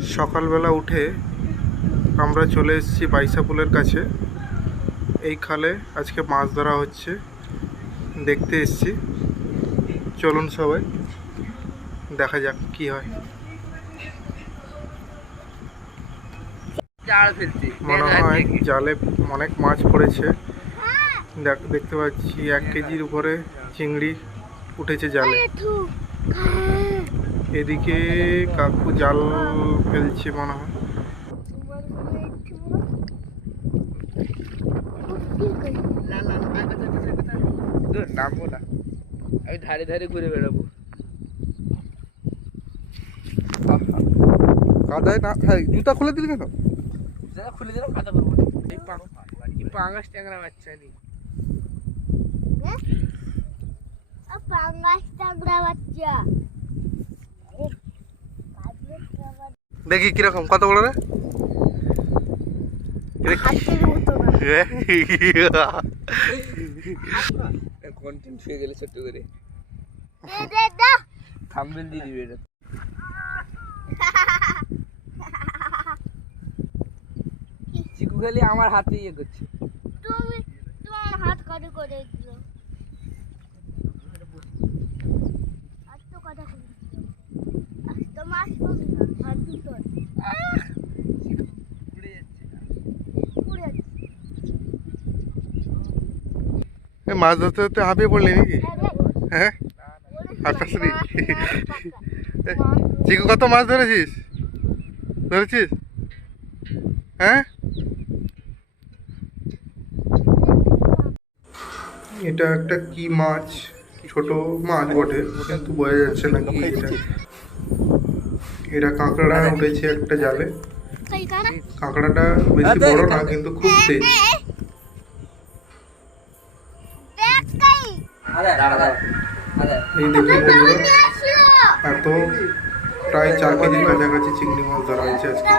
সকালবেলা উঠে আমরা চলে এসেছি বাইসাপুলের কাছে। এই খালে আজকে মাছ ধরা হচ্ছে। দেখতে এসেছি। চলুন সবাই দেখা যাক কি হয়। মনে হয় জালে অনেক মাছ পড়েছে। দেখ- দেখতে পাচ্ছি এক কেজির উপরে চিংড়ি উঠেছে জালে। এদিকে কাকু জাল ফেলছে মনে হয়। না নামবো আমি ধারে ধারে ঘুরে বেড়াবো। কাদায় না হ্যাঁ জুতা খুলে দিলি কেন? খুলে দিলাম কাদা করব এই পাঙ্গাস ট্যাংরা বাচ্চা নেই পাঙ্গাস টাংরা বাচ্চা। দেখি কীরকম কত বড় রে? কন্টেন্ট হয়ে গেলে ছোট্ট করে। দে দে দে। থাম্বেল দিয়ে দিবে এটা। চিকু খালি আমার হাতে ইয়ে করছে। তুমি তোমার হাত করে করে দিল আর তো কথা করে দিল আর তো মাছ পাবি না হাত দুটো উড়ে যাচ্ছে পুড়ে যাচ্ছে মাছ ধরতে ধরতে হাঁপিয়ে পড়লি নাকি? হ্যাঁ, হ্যাঁ। চিকু কত মাছ ধরেছিস? ধরেছিস? হ্যাঁ? এটা একটা কি মাছ? ছোট মাছ বটে। কিন্তু বোঝা যাচ্ছে না কি এটা। এটা কাঁকড়া উঠেছে একটা জালে। কাঁকড়াটা বেশি বড় না কিন্তু খুব তেজ। এত প্রায় চার কেজির কাছাকাছি চিংড়ি মাছ ধরা হয়েছে আজকে।